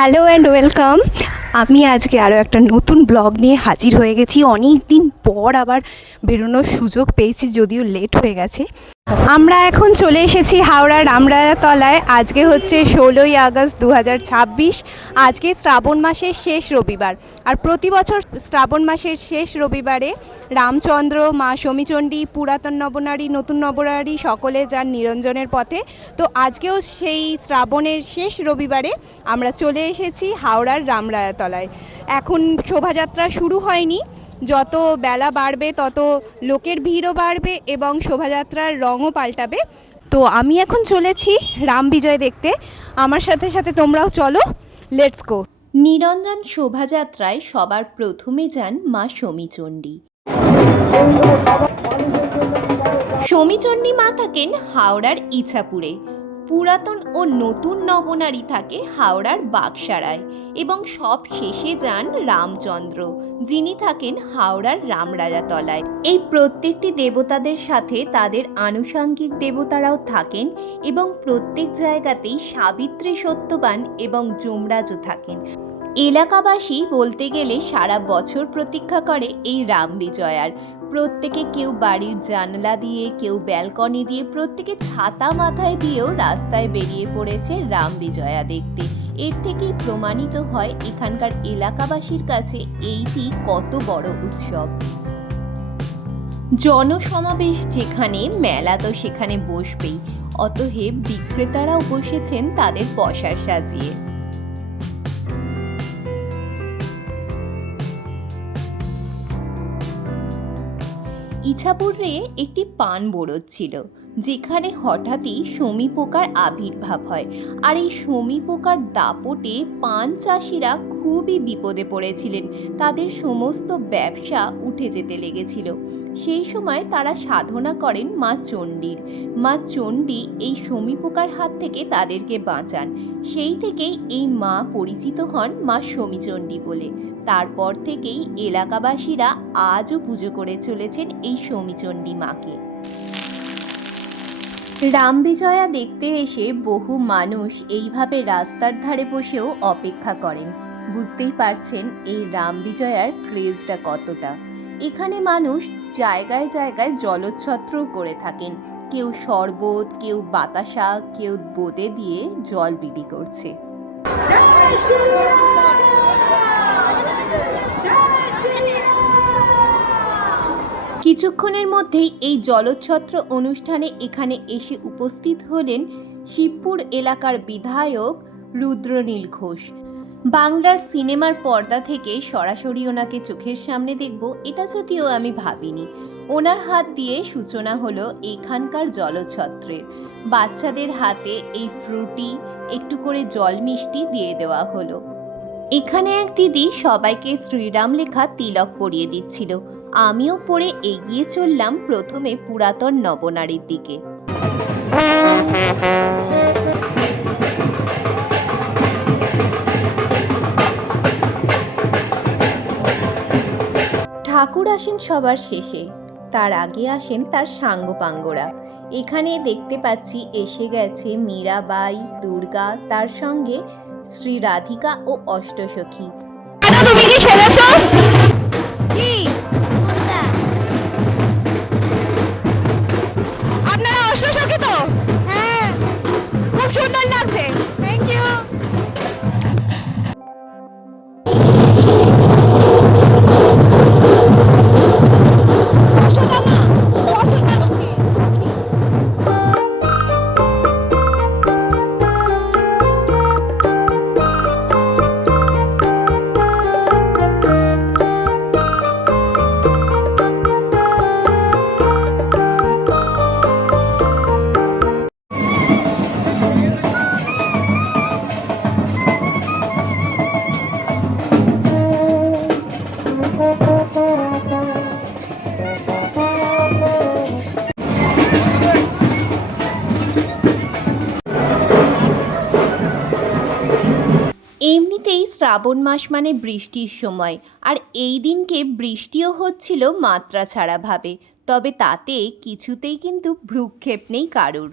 Hello and welcome. আমি আজকে আরও একটা নতুন ব্লগ নিয়ে হাজির হয়ে গেছি। অনেক দিন পর আবার বেরোনোর সুযোগ পেয়েছি, যদিও লেট হয়ে গেছে। আমরা এখন চলে এসেছি হাওড়ার রামরাজাতলায়। আজকে হচ্ছে 16ই আগস্ট 2026। আজকে শ্রাবণ মাসের শেষ রবিবার। আর প্রতি বছর শ্রাবণ মাসের শেষ রবিবারে রামচন্দ্র, মা শমীচণ্ডী, পুরাতন নবনারী, নতুন নবনারী সকলে যান নিরঞ্জনের পথে। তো আজকেও সেই শ্রাবণের শেষ রবিবারে আমরা চলে এসেছি হাওড়ার রামরাজাতলায়। এখন শোভাযাত্রা শুরু হয়নি, যত বেলা বাড়বে তত লোকের ভিড়ও বাড়বে এবং শোভাযাত্রার রঙও পাল্টাবে। তো আমি এখন চলেছি রাম বিজয় দেখতে। আমার সাথে সাথে তোমরাও চলো, লেটস গো। নিরঞ্জন শোভাযাত্রায় সবার প্রথমে যান মা শমীচণ্ডী। শমীচণ্ডী মা থাকেন হাওড়ার ইছাপুরে, পুরাতন ও নতুন নবনারী থাকে হাওড়ার বাগসারায় এবং সব শেষে যান রামচন্দ্র, যিনি থাকেন হাওড়ার রামরাজাতলায়। এই প্রত্যেকটি দেবতাদের সাথে তাদের আনুষঙ্গিক দেবতারাও থাকেন এবং প্রত্যেক জায়গাতেই সাবিত্রী, সত্যবান এবং যমরাজও থাকেন। এলাকাবাসী বলতে গেলে সারা বছর প্রতীক্ষা করে এই রাম বিজয়ার। প্রত্যেকে কেউ বাড়ির জানলা দিয়ে, কেউ ব্যালকনি দিয়ে, প্রত্যেকে ছাতা মাথায় দিয়েও রাস্তায় বেরিয়ে পড়েছে রাম বিজয়া দেখতে। এর থেকেই প্রমাণিত হয় এখানকার এলাকাবাসীর কাছে এইটি কত বড় উৎসব। জনসমাবেশ যেখানে, মেলা তো সেখানে বসবেই, অতএব বিক্রেতারাও বসেছেন তাদের পসার সাজিয়ে। ইছাপুরে একটি পান বরজ ছিল, যেখানে হঠাৎই শমী পোকার আবির্ভাব হয়। আর এই শমী পোকার দাপটে পান চাষিরা খুবই বিপদে পড়েছিলেন। তাদের সমস্ত ব্যবসা উঠে যেতে লেগেছিল। সেই সময় তারা সাধনা করেন মা চণ্ডীর। মা চণ্ডী এই শমী পোকার হাত থেকে তাদেরকে বাঁচান। সেই থেকেই এই মা পরিচিত হন মা শমীচণ্ডী বলে। তারপর থেকেই এলাকাবাসীরা আজও পুজো করে চলেছেন এই শমীচণ্ডী মাকে। রাম বিজয়া দেখতে এসে বহু মানুষ এইভাবে রাস্তার ধারে বসেও অপেক্ষা করেন। বুঝতেই পারছেন এই রাম বিজয়ার ক্রেজটা কতটা। এখানে মানুষ জায়গায় জায়গায় জলচ্ছত্রও করে থাকেন। কেউ শরবত, কেউ বাতাসা, কেউ বোঁদে দিয়ে জল বিলি করছে। কিছুক্ষণের মধ্যেই এই জলচ্ছত্র অনুষ্ঠানে এখানে এসে উপস্থিত হলেন শিবপুর এলাকার বিধায়ক রুদ্রনীল ঘোষ। বাংলার সিনেমার পর্দা থেকে সরাসরি ওনাকে চোখের সামনে দেখব, এটা যদিও আমি ভাবিনি। ওনার হাত দিয়ে সূচনা হলো এখানকার জলচ্ছত্রের। বাচ্চাদের হাতে এই ফ্রুটি, একটু করে জল মিষ্টি দিয়ে দেওয়া হলো। এখানে এক দিদি সবাইকে শ্রীরাম লেখা তিলক পরিয়ে দিচ্ছিল। আমিও পরে এগিয়ে চললাম প্রথমে পুরাতন নবনারীর দিকে। ঠাকুর আসেন সবার শেষে, তার আগে আসেন তার সাঙ্গপাঙ্গরা। এখানে দেখতে পাচ্ছি এসে গেছে মীরাবাই, দুর্গা, তার সঙ্গে শ্রী রাধিকা ও অষ্টসখী। তুমি কি সেজেছো? কি আপনারা অষ্টসখী তো? হ্যাঁ, খুব সুন্দর লাগছে। Thank you. এমনিতেই শ্রাবণ মাস মানে বৃষ্টির সময়, আর এই দিনকে বৃষ্টিও হচ্ছিল মাত্রা ছাড়া ভাবে। তবে তাতে কিছুতেই কিন্তু ভ্রূক্ষেপ নেই কারুর।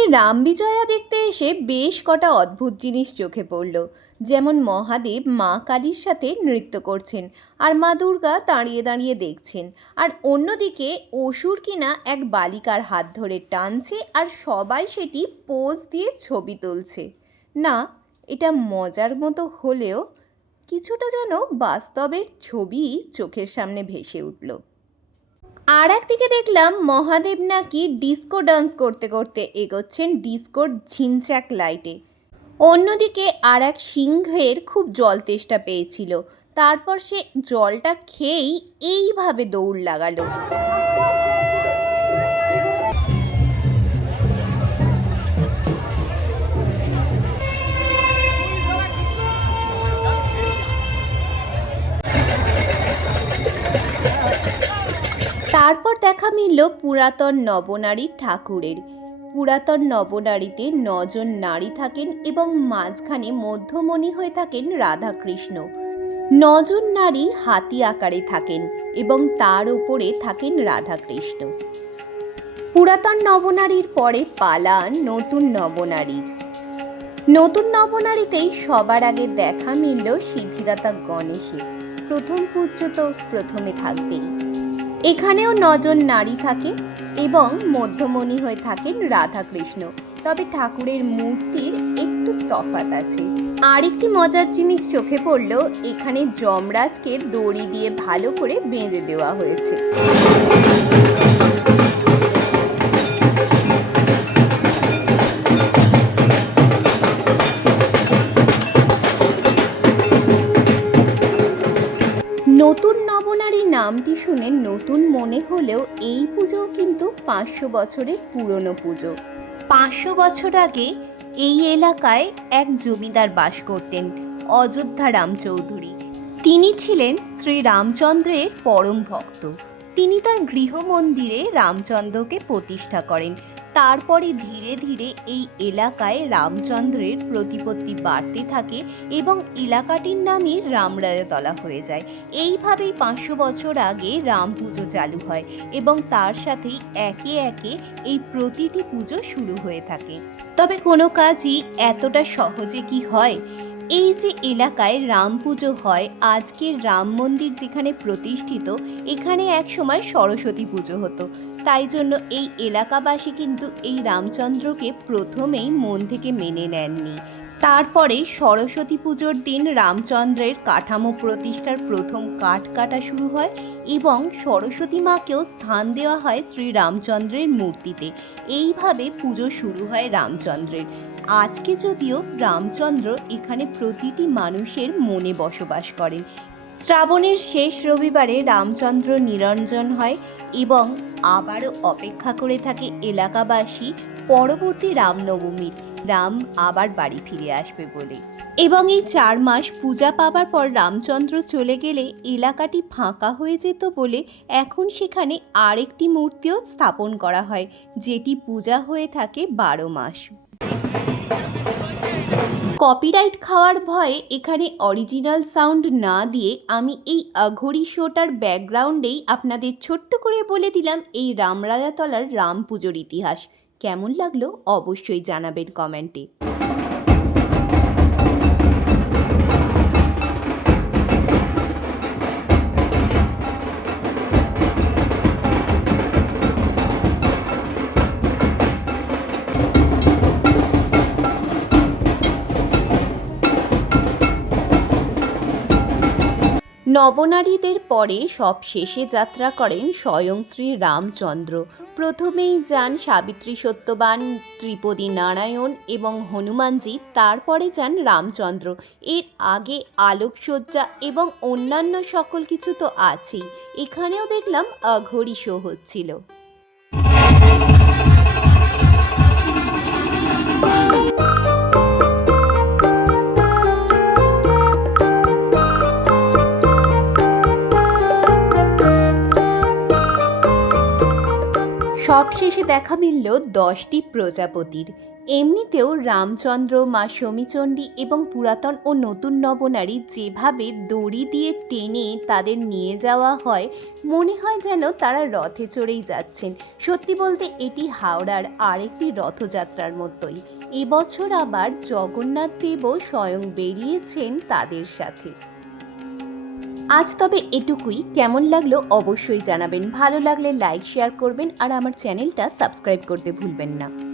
এখানে রামবিজয়া দেখতে এসে বেশ কটা অদ্ভুত জিনিস চোখে পড়ল। যেমন মহাদেব মা কালীর সাথে নৃত্য করছেন আর মা দুর্গা দাঁড়িয়ে দাঁড়িয়ে দেখছেন, আর অন্যদিকে অসুর কিনা এক বালিকার হাত ধরে টানছে আর সবাই সেটি পোজ দিয়ে ছবি তুলছে। না, এটা মজার মতো হলেও কিছুটা যেন বাস্তবের ছবি চোখের সামনে ভেসে উঠল। আর একদিকে দেখলাম মহাদেব নাকি ডিস্কো ডান্স করতে করতে এগোচ্ছেন ডিস্কোর ঝিনচাক লাইটে। অন্যদিকে আর এক সিংহের খুব জল তেষ্টা পেয়েছিল, তারপর সে জলটা খেয়েই এইভাবে দৌড় লাগালো। তারপর দেখা মিলল পুরাতন নবনারী ঠাকুরের। পুরাতন নবনারীতে 9 জন নারী থাকেন এবং মাঝখানে মধ্যমণি হয়ে থাকেন রাধাকৃষ্ণ। 9 জন নারী হাতি আকারে থাকেন এবং তার উপরে থাকেন রাধাকৃষ্ণ। পুরাতন নবনারীর পরে পালা নতুন নবনারীর। নতুন নবনারীতেই সবার আগে দেখা মিলল সিদ্ধিদাতা গণেশের। প্রথম পূজ্য তো প্রথমে থাকবেই। এখানেও 9 জন নারী থাকে এবং মধ্যমণি হয়ে থাকেন রাধাকৃষ্ণ, তবে ঠাকুরের মূর্তির একটু তফাৎ আছে। আরেকটি মজার জিনিস চোখে পড়ল, এখানে যমরাজকে দড়ি দিয়ে ভালো করে বেঁধে দেওয়া হয়েছে। নতুন নবনারী নামটি শুনে নতুন মনে হলেও এই পুজো কিন্তু 500 বছরের পুরনো পুজো। 500 বছর আগে এই এলাকায় এক জমিদার বাস করতেন, অযোধ্যা রামচৌধুরী। তিনি ছিলেন শ্রী রামচন্দ্রের পরম ভক্ত। তিনি তার গৃহমন্দিরে রামচন্দ্রকে প্রতিষ্ঠা করেন। তারপরে ধীরে ধীরে এই এলাকায় রামচন্দ্রের প্রতিপত্তি বাড়তে থাকে এবং এলাকাটির নামই রামরাজাতলা হয়ে যায়। এইভাবেই 500 বছর আগে রাম পুজো চালু হয় এবং তার সাথেই একে একে এই প্রতিটি পুজো শুরু হয়ে থাকে। তবে কোনো কাজই এতটা সহজে কি হয়? এই যে এলাকায় রাম পুজো হয়, আজকের রাম মন্দির যেখানে প্রতিষ্ঠিত, এখানে এক সময় সরস্বতী পুজো হতো। তাই জন্য এই এলাকাবাসী কিন্তু এই রামচন্দ্রকে প্রথমেই মন থেকে মেনে নেননি। তারপরে সরস্বতী পুজোর দিন রামচন্দ্রের কাঠামো প্রতিষ্ঠার প্রথম কাঠ কাটা শুরু হয় এবং সরস্বতী মাকেও স্থান দেওয়া হয় শ্রী রামচন্দ্রের মূর্তিতে। এইভাবে পুজো শুরু হয় রামচন্দ্রের। আজকে যদিও রামচন্দ্র এখানে প্রতিটি মানুষের মনে বসবাস করেন। শ্রাবণের শেষ রবিবারে রামচন্দ্র নিরঞ্জন হয় এবং আবারও অপেক্ষা করে থাকে এলাকাবাসী পরবর্তী রামনবমীর, রাম আবার বাড়ি ফিরে আসবে বলে। এবং এই 4 মাস পূজা পাবার পর রামচন্দ্র চলে গেলে এলাকাটি ফাঁকা হয়ে যেত বলে এখন সেখানে আরেকটি মূর্তিও স্থাপন করা হয়, যেটি পূজা হয়ে থাকে 12 মাস। কপিরাইট খাওয়ার ভয়ে এখানে অরিজিনাল সাউন্ড না দিয়ে আমি এই আঘড়ি শোটার ব্যাকগ্রাউন্ডেই আপনাদের ছোট্ট করে বলে দিলাম এই রামরাজাতলার রাম পুজোর ইতিহাস। কেমন লাগলো অবশ্যই জানাবেন কমেন্টে। নবনারীদের পরে সব শেষে যাত্রা করেন স্বয়ং শ্রী রামচন্দ্র। প্রথমেই যান সাবিত্রী সত্যবান, ত্রিপদী নারায়ণ এবং হনুমানজি, তারপরে যান রামচন্দ্র। এর আগে আলোকসজ্জা এবং অন্যান্য সকল কিছু তো আছেই। এখানেও দেখলাম আঘড়ি শো হচ্ছিল। সবশেষে দেখা মিলল 10টি প্রজাপতির। এমনিতেও রামচন্দ্র, মা শমীচণ্ডী এবং পুরাতন ও নতুন নবনারী যেভাবে দড়ি দিয়ে টেনে তাদের নিয়ে যাওয়া হয়, মনে হয় যেন তারা রথে চড়েই যাচ্ছেন। সত্যি বলতে এটি হাওড়ার আরেকটি রথযাত্রার মতোই। এবছর আবার জগন্নাথ দেবও স্বয়ং বেরিয়েছেন তাদের সাথে। আজ তবে এটুকুই। কেমন লাগলো অবশ্যই জানাবেন। ভালো লাগলে লাইক শেয়ার করবেন আর আমার চ্যানেলটা সাবস্ক্রাইব করতে ভুলবেন না।